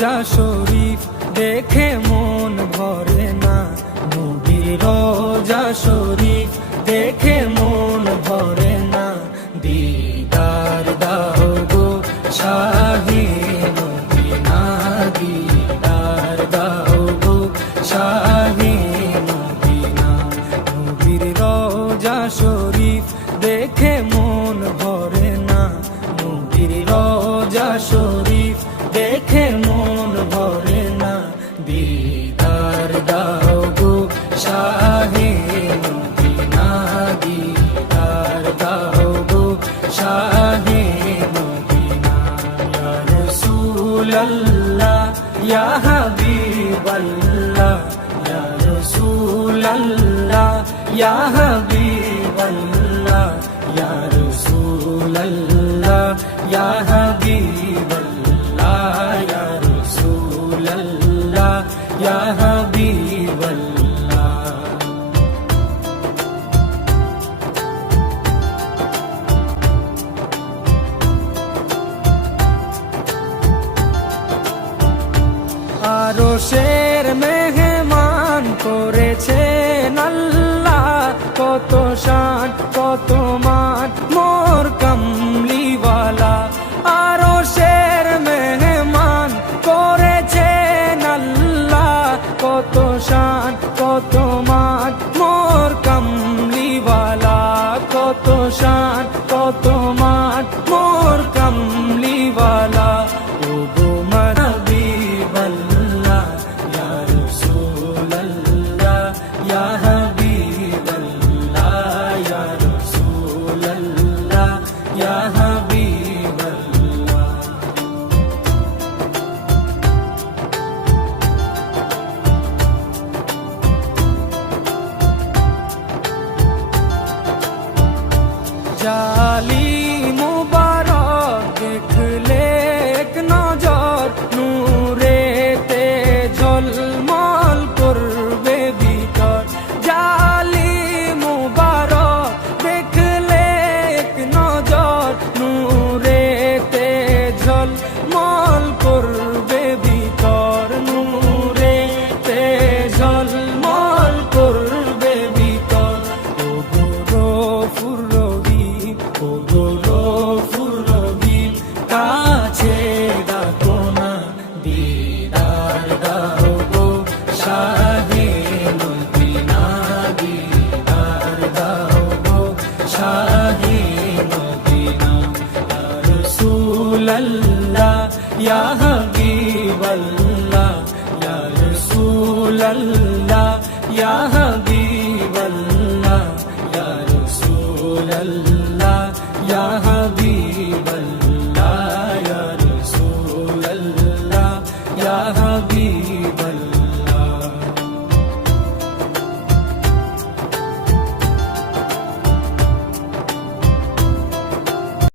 রোজা শরীফ দেখে মন ভরে না, নবীর রোজা শরীফ দেখে মন ভরে না। দিদার দাও গো শাহে মদিনা, দিদার দাও গো শাহে মদিনা। নবীর রোজা শরীফ দেখে মন ভরে না, নবীর রোজা শরীফ দেখে মন ভরে না। দিদার দাও গো শাহে মদিনা, দিদার দাও গো শাহে মদিনা। ইয়া রাসূলাল্লাহ ইয়া হাবিবাল্লাহ, ইয়া রাসূলাল্লাহ ইয়া হাবিবাল্লাহ, ইয়া রাসূলাল্লাহ ইয়া হাবিবাল্লাহ, ইয়া রাসূলাল্লাহ ইয়া হাবিবাল্লাহ। আরশের মেহমান করেছেন আল্লাহ, কত শান কত মান মোর কামলিওয়ালা। আরশের মেহমান করেছেন আল্লাহ, কত শান কত মান মোর কামলিওয়ালা, কত শান কত মান মোর কামলিওয়ালা। ও গো হাবিবাল্লাহ ইয়া রাসূলাল্লাহ ইয়া হাবিবাল্লাহ, ইয়া রাসূলাল্লাহ ইয়া হাবিবাল্লাহ। জালি মুবারক দেখলে এক নজর, নূরেতে ঝলমল করবে ভিতর। জালি মুবারক দেখলে এক নজর, নূরেতে ঝলমল করবে ভিতর, নূরেতে ঝলমল করবে ভিতর। ও গো গফুর রহিম, ও গো গফুর রহিম, কাছে ডাকো না। দিদার দাও গো শাহে মদিনা, দিদার দাও গো শাহে মদিনা। ইয়া রাসূলাল্লাহ ইয়া হাবিবাল্লাহ, ইয়া রাসূলাল্লাহ ইয়া হাবিবাল্লাহ, ইয়া রাসূলাল্লাহ ইয়া হাবিবাল্লাহ, ইয়া রাসূলাল্লাহ ইয়া হাবিবাল্লাহ।